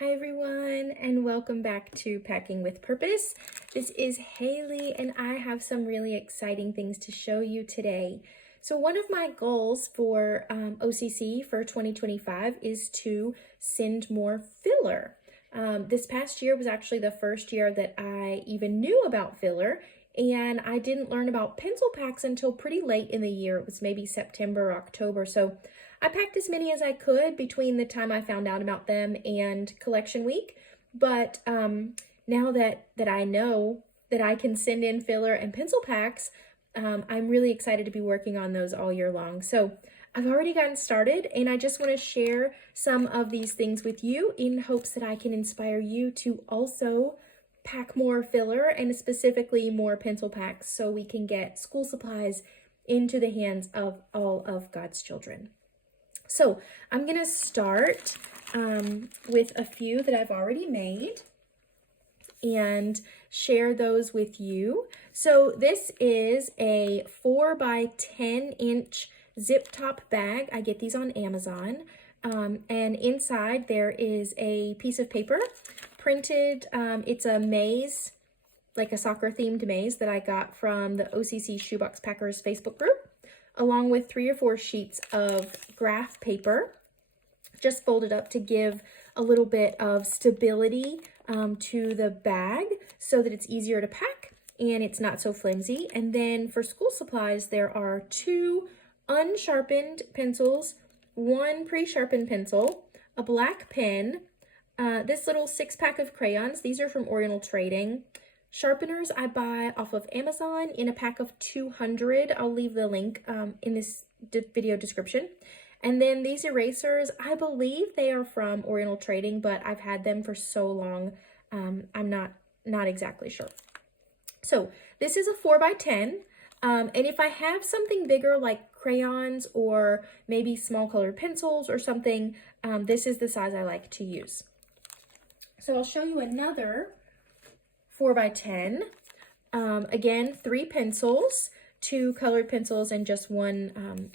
Hi everyone, and welcome back to Packing with Purpose. This is Haley, and I have some really exciting things to show you today. So one of my goals for OCC for 2025 is to send more filler. This past year was actually the first year that I even knew about filler, and I didn't learn about pencil packs until pretty late in the year. It was maybe September or October, so I packed as many as I could between the time I found out about them and collection week. But now that I know that I can send in filler and pencil packs, I'm really excited to be working on those all year long. So I've already gotten started, and I just want to share some of these things with you in hopes that I can inspire you to also pack more filler and specifically more pencil packs so we can get school supplies into the hands of all of God's children. So I'm going to start with a few that I've already made and share those with you. So this is a 4 by 10 inch zip top bag. I get these on Amazon. And inside there is a piece of paper printed. It's a maze, like a soccer themed maze that I got from the OCC Shoebox Packers Facebook group, along with 3 or 4 sheets of graph paper, just folded up to give a little bit of stability to the bag so that it's easier to pack and it's not so flimsy. And then for school supplies, there are 2 unsharpened pencils, 1 pre-sharpened pencil, a black pen, this little 6-pack of crayons. These are from Oriental Trading. Sharpeners I buy off of Amazon in a pack of 200. I'll leave the link in this video description. And then these erasers, I believe they are from Oriental Trading, but I've had them for so long, I'm not exactly sure. So this is a 4 by 10. And if I have something bigger like crayons or maybe small colored pencils or something, this is the size I like to use. So I'll show you another 4 by 10. Again, 3 pencils, 2 colored pencils, and just 1,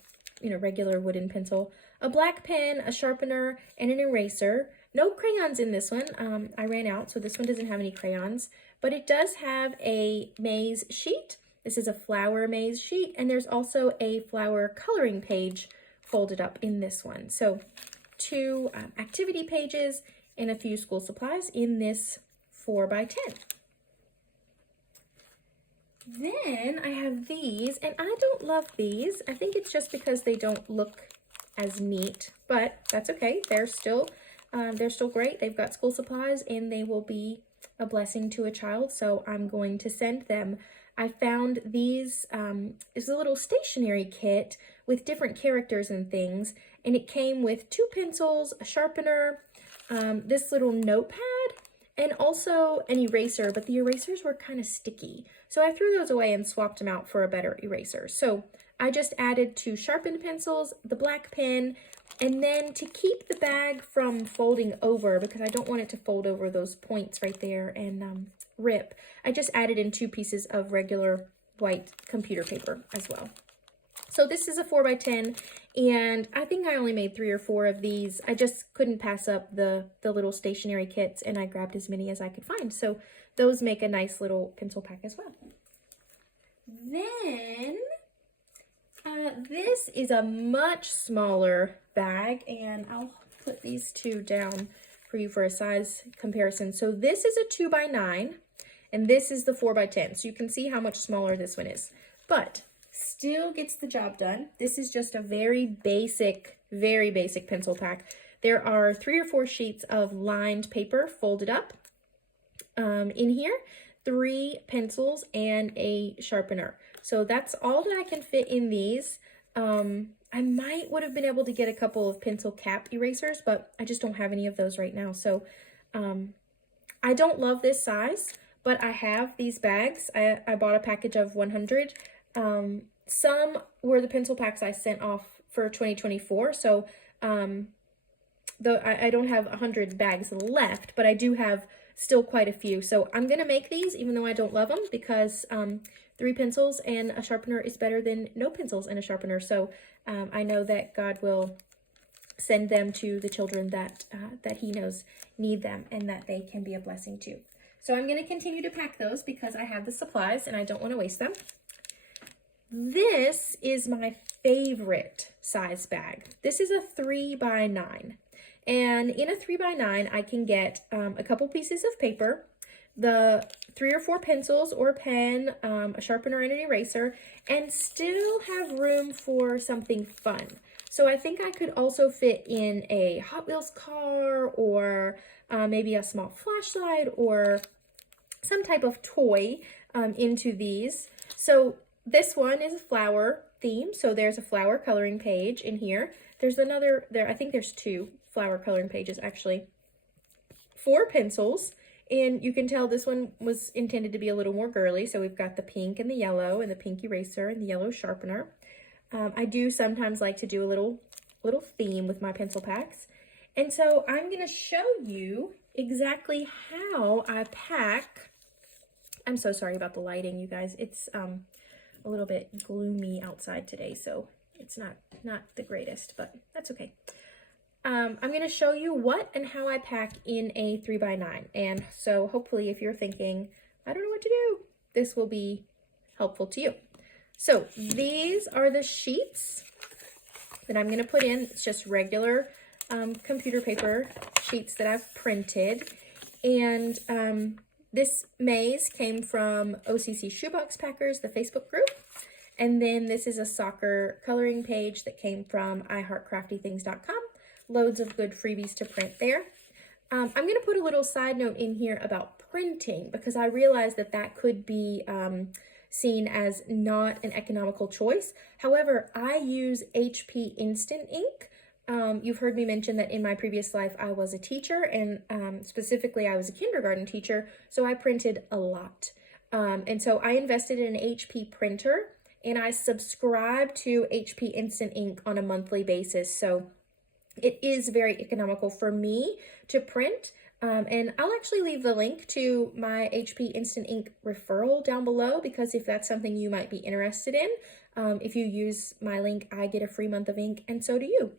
regular wooden pencil, a black pen, a sharpener, and an eraser. No crayons in this one. I ran out, so this one doesn't have any crayons, but it does have a maze sheet. This is a flower maze sheet, and there's also a flower coloring page folded up in this one. So 2 activity pages and a few school supplies in this 4 by 10. Then I have these, and I don't love these. I think it's just because they don't look as neat, but that's okay. They're still great. They've got school supplies, and they will be a blessing to a child, so I'm going to send them. I found these is a little stationery kit with different characters and things, and it came with 2 pencils, a sharpener, this little notepad, and also an eraser, but the erasers were kind of sticky. So I threw those away and swapped them out for a better eraser. So I just added 2 sharpened pencils, the black pen, and then to keep the bag from folding over, because I don't want it to fold over those points right there and rip, I just added in 2 pieces of regular white computer paper as well. So this is a 4 by 10, and I think I only made 3 or 4 of these. I just couldn't pass up the little stationery kits, and I grabbed as many as I could find. So those make a nice little pencil pack as well. Then this is a much smaller bag, and I'll put these 2 down for you for a size comparison. So this is a 2 by 9, and this is the 4 by 10. So you can see how much smaller this one is, but still gets the job done. This is just a very basic pencil pack. There are 3 or 4 sheets of lined paper folded up in here, 3 pencils, and a sharpener. So that's all that I can fit in these. I would have been able to get a couple of pencil cap erasers, but I just don't have any of those right now. So I don't love this size, but I have these bags. I bought a package of 100. Some were the pencil packs I sent off for 2024. So though I don't have 100 bags left, but I do have still quite a few. So I'm going to make these even though I don't love them, because 3 pencils and a sharpener is better than no pencils and a sharpener. So I know that God will send them to the children that he knows need them and that they can be a blessing to. So I'm going to continue to pack those because I have the supplies and I don't want to waste them. This is my favorite size bag. This is a 3x9. And in a 3x9, I can get a couple pieces of paper, the 3 or 4 pencils or a pen, a sharpener and an eraser, and still have room for something fun. So I think I could also fit in a Hot Wheels car or maybe a small flashlight or some type of toy into these. So this one is a flower theme. So there's a flower coloring page in here. There's another, I think there's 2 flower coloring pages actually. 4 pencils. And you can tell this one was intended to be a little more girly. So we've got the pink and the yellow and the pink eraser and the yellow sharpener. I do sometimes like to do a little theme with my pencil packs. And so I'm going to show you exactly how I pack. I'm so sorry about the lighting, you guys. It's a little bit gloomy outside today, so it's not the greatest, but that's okay. I'm going to show you what and how I pack in a 3x9. And so hopefully if you're thinking, I don't know what to do, this will be helpful to you. So these are the sheets that I'm going to put in. It's just regular computer paper sheets that I've printed. And this maze came from OCC Shoebox Packers, the Facebook group. And then this is a soccer coloring page that came from iHeartCraftyThings.com. Loads of good freebies to print there. I'm going to put a little side note in here about printing because I realize that that could be seen as not an economical choice. However, I use HP Instant Ink. You've heard me mention that in my previous life I was a teacher, and specifically I was a kindergarten teacher, so I printed a lot. And so I invested in an HP printer and I subscribe to HP Instant Ink on a monthly basis. So it is very economical for me to print. And I'll actually leave the link to my HP Instant Ink referral down below because if that's something you might be interested in, if you use my link, I get a free month of ink and so do you.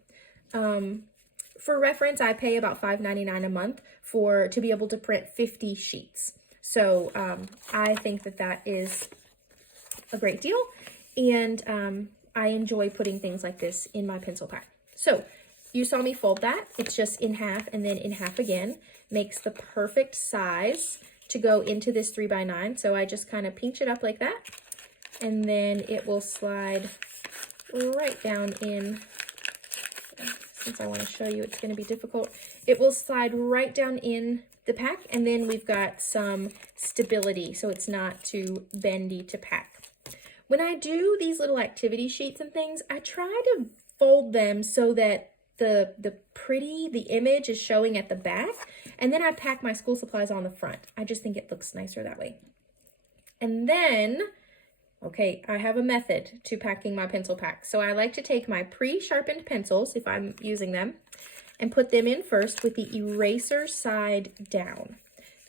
For reference, I pay about $5.99 a month to be able to print 50 sheets. So I think that is a great deal, and I enjoy putting things like this in my pencil pack. So you saw me fold that. It's just in half and then in half again. Makes the perfect size to go into this 3x9. So I just kind of pinch it up like that, and then it will slide right down in. Since I want to show you, it's going to be difficult. It will slide right down in the pack, and then we've got some stability, so it's not too bendy to pack. When I do these little activity sheets and things, I try to fold them so that the image is showing at the back, and then I pack my school supplies on the front. I just think it looks nicer that way. And then, okay, I have a method to packing my pencil pack. So I like to take my pre-sharpened pencils, if I'm using them, and put them in first with the eraser side down.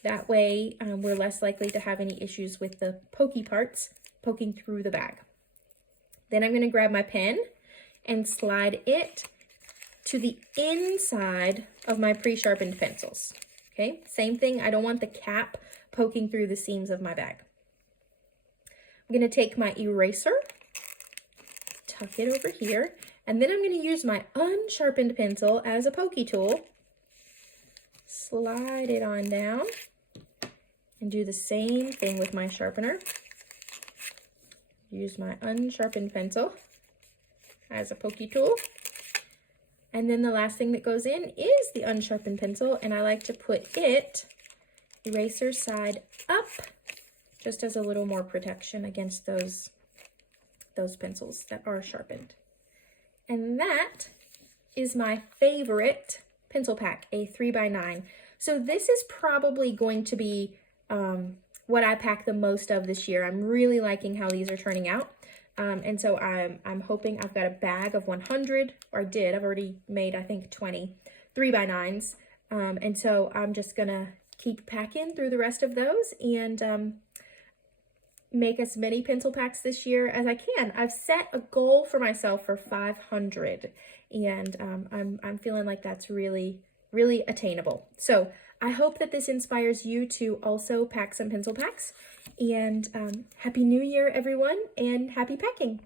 That way, we're less likely to have any issues with the pokey parts poking through the bag. Then I'm going to grab my pen and slide it to the inside of my pre-sharpened pencils. Okay, same thing. I don't want the cap poking through the seams of my bag. I'm going to take my eraser, tuck it over here, and then I'm going to use my unsharpened pencil as a pokey tool. Slide it on down and do the same thing with my sharpener. Use my unsharpened pencil as a pokey tool. And then the last thing that goes in is the unsharpened pencil, and I like to put it eraser side up, just as a little more protection against those pencils that are sharpened. And that is my favorite pencil pack, a 3x9. So this is probably going to be what I pack the most of this year. I'm really liking how these are turning out. And so I'm hoping I've got a bag of 100, or I did. I've already made, I think, 20 3x9s. And so I'm just gonna keep packing through the rest of those, and make as many pencil packs this year as I can. I've set a goal for myself for 500, and I'm feeling like that's really attainable. So I hope that this inspires you to also pack some pencil packs. And Happy New Year, everyone, and happy packing!